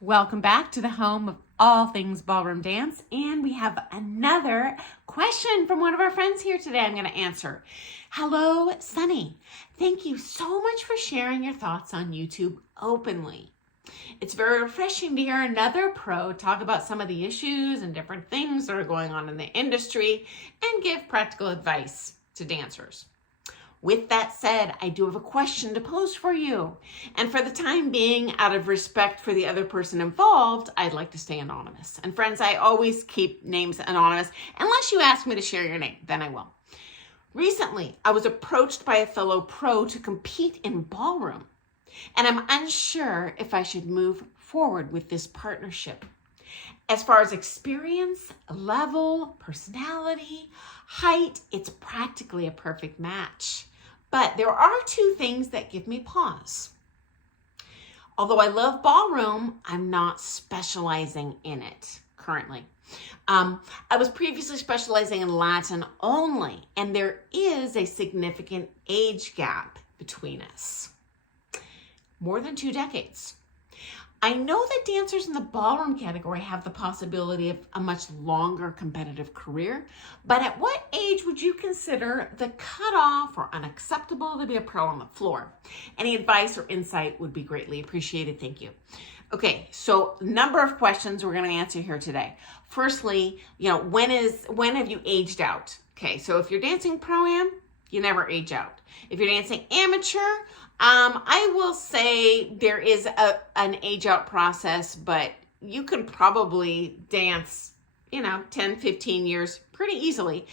Welcome back to the home of all things ballroom dance, and we have another question from one of our friends here today I'm going to answer. Hello, Sunny. Thank you so much for sharing your thoughts on YouTube openly. It's very refreshing to hear another pro talk about some of the issues and different things that are going on in the industry and give practical advice to dancers. With that said, I do have a question to pose for you. And for the time being, out of respect for the other person involved, I'd like to stay anonymous. And friends, I always keep names anonymous, unless you ask me to share your name, then I will. Recently, I was approached by a fellow pro to compete in ballroom, and I'm unsure if I should move forward with this partnership. As far as experience, level, personality, height, it's practically a perfect match. But there are two things that give me pause. Although I love ballroom, I'm not specializing in it currently. I was previously specializing in Latin only, and there is a significant age gap between us. More than 2 decades. I know that dancers in the ballroom category have the possibility of a much longer competitive career, but at what age would you consider the cutoff or unacceptable to be a pro on the floor? Any advice or insight would be greatly appreciated. Thank you. Okay, so number of questions we're going to answer here today. Firstly, when have you aged out? Okay, so if you're dancing pro-am, you never age out. If you're dancing amateur, I will say there is an age out process, but you can probably dance, 10, 15 years pretty easily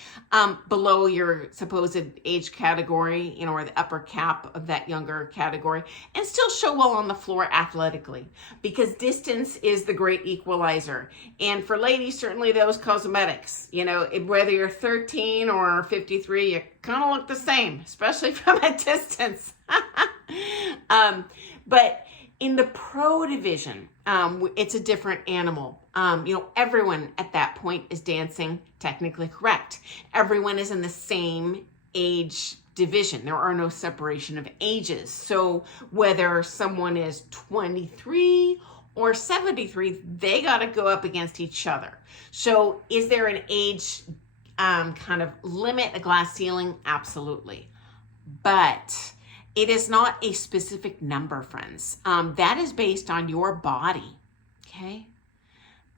below your supposed age category, or the upper cap of that younger category, and still show well on the floor athletically, because distance is the great equalizer. And for ladies, certainly those cosmetics, whether you're 13 or 53, you kind of look the same, especially from a distance. But in the pro division, it's a different animal. Everyone at that point is dancing technically correct. Everyone is in the same age division. There are no separation of ages. So whether someone is 23 or 73, they got to go up against each other. So is there an age kind of limit, a glass ceiling? Absolutely. But it is not a specific number, friends. That is based on your body, okay?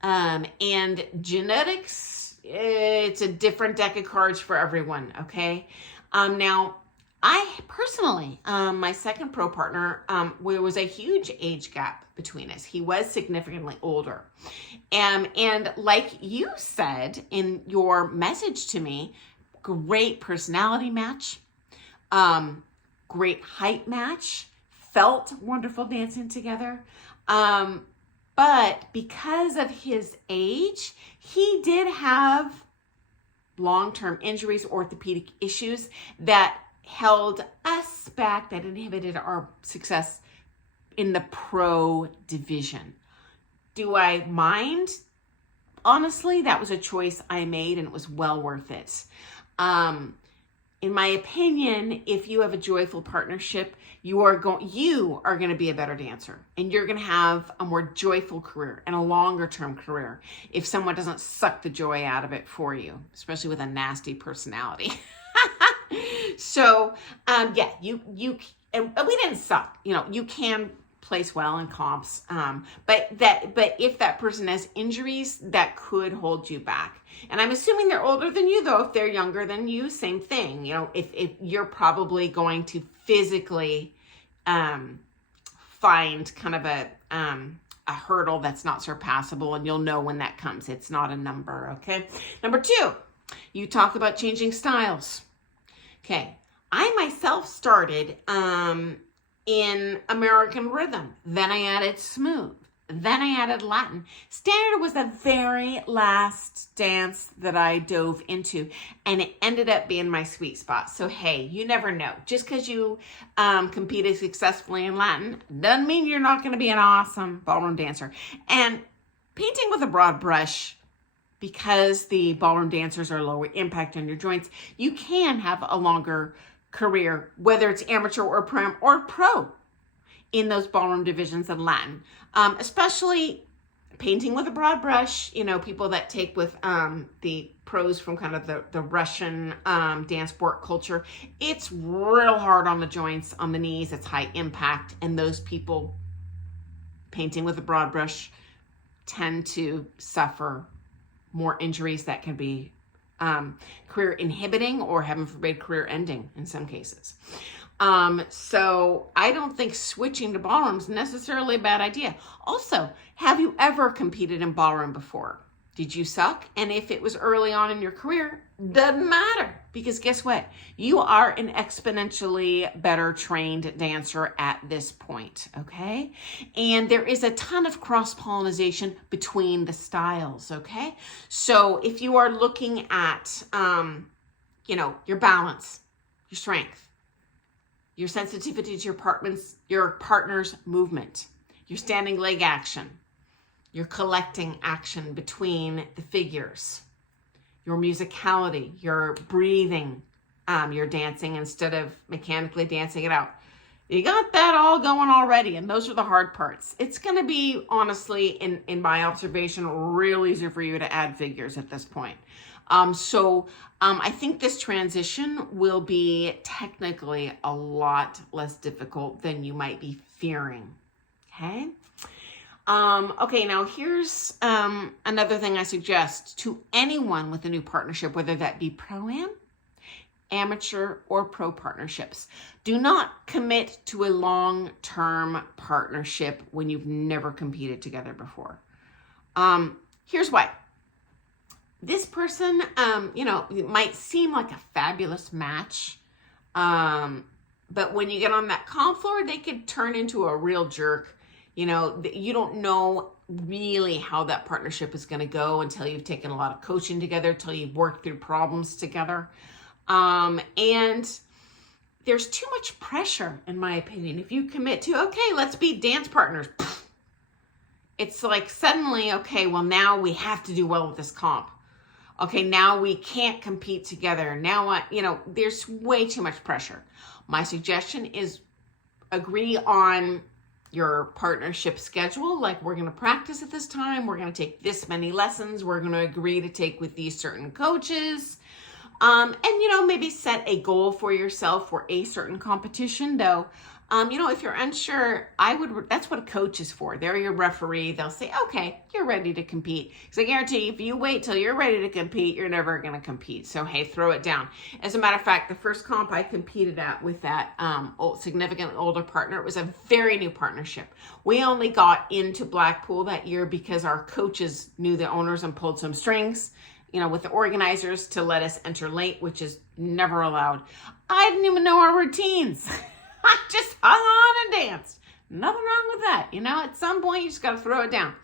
And genetics, it's a different deck of cards for everyone, okay? Now, I personally, my second pro partner, there was a huge age gap between us. He was significantly older. And like you said in your message to me, great personality match, great height match, felt wonderful dancing together. But because of his age, he did have long-term injuries, orthopedic issues that held us back, that inhibited our success in the pro division. Do I mind? Honestly, that was a choice I made, and it was well worth it. In my opinion, if you have a joyful partnership, you are going to be a better dancer, and you're going to have a more joyful career and a longer term career if someone doesn't suck the joy out of it for you, especially with a nasty personality. So, we didn't suck. You can place well in comps, but if that person has injuries, that could hold you back. And I'm assuming they're older than you, though. If they're younger than you, same thing. If you're probably going to physically find kind of a hurdle that's not surpassable, and you'll know when that comes. It's not a number, okay? Number 2, you talk about changing styles. Okay, I myself started in American rhythm. Then I added smooth. Then I added Latin. Standard was the very last dance that I dove into, and it ended up being my sweet spot. So, hey, you never know. Just because you competed successfully in Latin doesn't mean you're not going to be an awesome ballroom dancer. And painting with a broad brush, because the ballroom dancers are lower impact on your joints, you can have a longer career, whether it's amateur or pro in those ballroom divisions in Latin. especially painting with a broad brush, people that take with the pros from kind of the Russian dance sport culture. It's real hard on the joints, on the knees. It's high impact. And those people painting with a broad brush tend to suffer more injuries that can be career inhibiting or, heaven forbid, career ending in some cases. So I don't think switching to ballroom is necessarily a bad idea. Also, have you ever competed in ballroom before? Did you suck? And if it was early on in your career, doesn't matter, because guess what? You are an exponentially better trained dancer at this point, okay? And there is a ton of cross-pollination between the styles, okay? So if you are looking at, your balance, your strength, your sensitivity to your partner's movement, your standing leg action, your collecting action between the figures, your musicality, your breathing, your dancing instead of mechanically dancing it out. You got that all going already, and those are the hard parts. It's going to be, honestly, in my observation, real easy for you to add figures at this point. I think this transition will be technically a lot less difficult than you might be fearing, okay? Okay, now here's another thing I suggest to anyone with a new partnership, whether that be pro-am, amateur, or pro partnerships. Do not commit to a long-term partnership when you've never competed together before. Here's why. This person, it might seem like a fabulous match, but when you get on that comp floor, they could turn into a real jerk. You don't know really how that partnership is going to go until you've taken a lot of coaching together, until you've worked through problems together. And there's too much pressure, in my opinion. If you commit to, okay, let's be dance partners, it's like suddenly, okay, well, now we have to do well with this comp. Okay, now we can't compete together. Now, there's way too much pressure. My suggestion is agree on your partnership schedule. Like, we're going to practice at this time. We're going to take this many lessons. We're going to agree to take with these certain coaches. And, maybe set a goal for yourself for a certain competition, though. If you're unsure, that's what a coach is for. They're your referee. They'll say, okay, you're ready to compete. Because I guarantee you, if you wait till you're ready to compete, you're never going to compete. So, hey, throw it down. As a matter of fact, the first comp I competed at with that significantly older partner, it was a very new partnership. We only got into Blackpool that year because our coaches knew the owners and pulled some strings, with the organizers to let us enter late, which is never allowed. I didn't even know our routines. I just hung on and danced. Nothing wrong with that. At some point you just got to throw it down.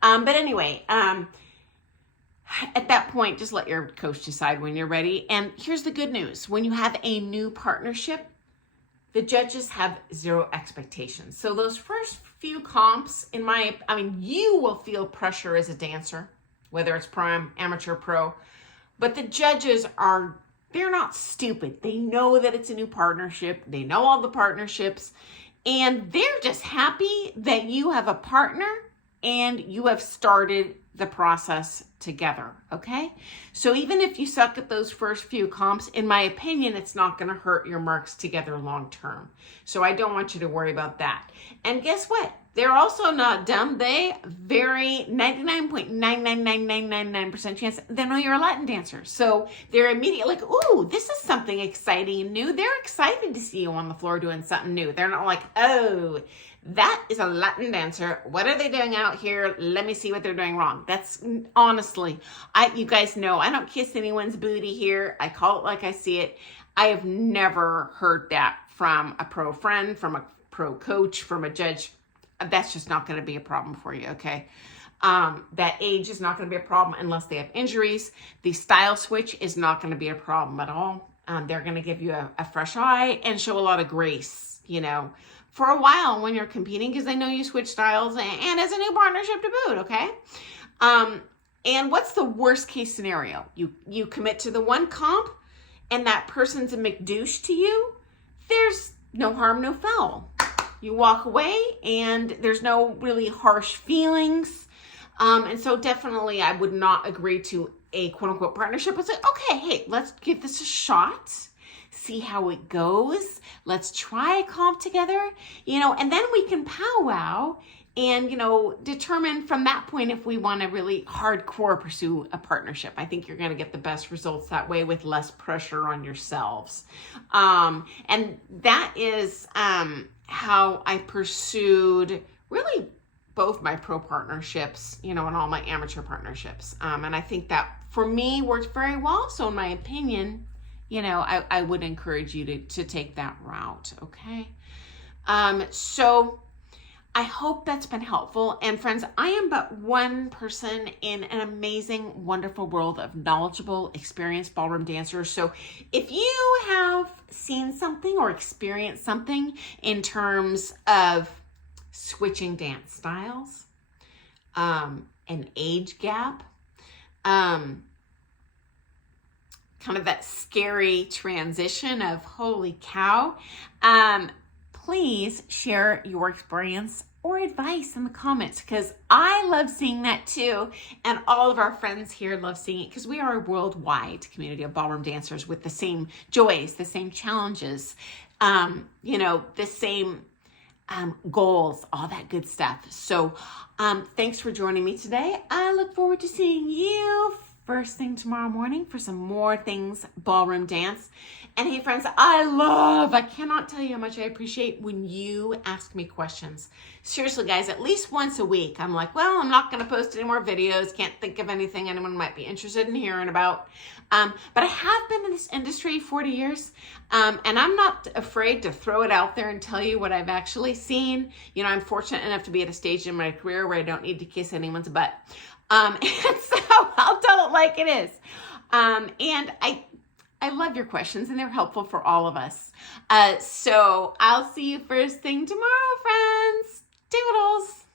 But anyway, at that point, just let your coach decide when you're ready. And here's the good news. When you have a new partnership, the judges have zero expectations. So those first few comps, you will feel pressure as a dancer, whether it's pro, amateur, pro. But the judges they're not stupid. They know that it's a new partnership. They know all the partnerships. And they're just happy that you have a partner and you have started the process together, okay? So even if you suck at those first few comps, in my opinion, it's not going to hurt your marks together long term. So I don't want you to worry about that. And guess what? They're also not dumb. They 99.99999% chance they know you're a Latin dancer. So they're immediately like, ooh, this is something exciting and new. They're excited to see you on the floor doing something new. They're not like, oh, that is a Latin dancer. What are they doing out here? Let me see what they're doing wrong. That's honestly, you guys know, I don't kiss anyone's booty here. I call it like I see it. I have never heard that from a pro friend, from a pro coach, from a judge. That's just not going to be a problem for you, okay? That age is not going to be a problem unless they have injuries. The style switch is not going to be a problem at all. They're going to give you a fresh eye and show a lot of grace, for a while when you're competing, because they know you switch styles and as a new partnership to boot, okay? And what's the worst case scenario? You commit to the one comp and that person's a McDouche to you. There's no harm, no foul. you walk away and there's no really harsh feelings. And so definitely I would not agree to a quote unquote partnership. It's like, okay, hey, let's give this a shot. See how it goes. Let's try a comp together, and then we can powwow and, determine from that point if we want to really hardcore pursue a partnership. I think you're going to get the best results that way with less pressure on yourselves. And that is how I pursued really both my pro partnerships, and all my amateur partnerships. And I think that for me worked very well. So in my opinion, I would encourage you to take that route. Okay. So I hope that's been helpful. And friends, I am but one person in an amazing, wonderful world of knowledgeable, experienced ballroom dancers. So if you have seen something or experienced something in terms of switching dance styles, an age gap, kind of that scary transition of holy cow, please share your experience or advice in the comments, because I love seeing that too. And all of our friends here love seeing it, because we are a worldwide community of ballroom dancers with the same joys, the same challenges, the same goals, all that good stuff. So thanks for joining me today. I look forward to seeing you first thing tomorrow morning for some more things ballroom dance. And hey friends, I cannot tell you how much I appreciate when you ask me questions. Seriously guys, at least once a week, I'm like, well, I'm not going to post any more videos. Can't think of anything anyone might be interested in hearing about. But I have been in this industry 40 years. And I'm not afraid to throw it out there and tell you what I've actually seen. I'm fortunate enough to be at a stage in my career where I don't need to kiss anyone's butt. And so I'll tell it like it is. And I love your questions, and they're helpful for all of us. So I'll see you first thing tomorrow, friends. Doodles.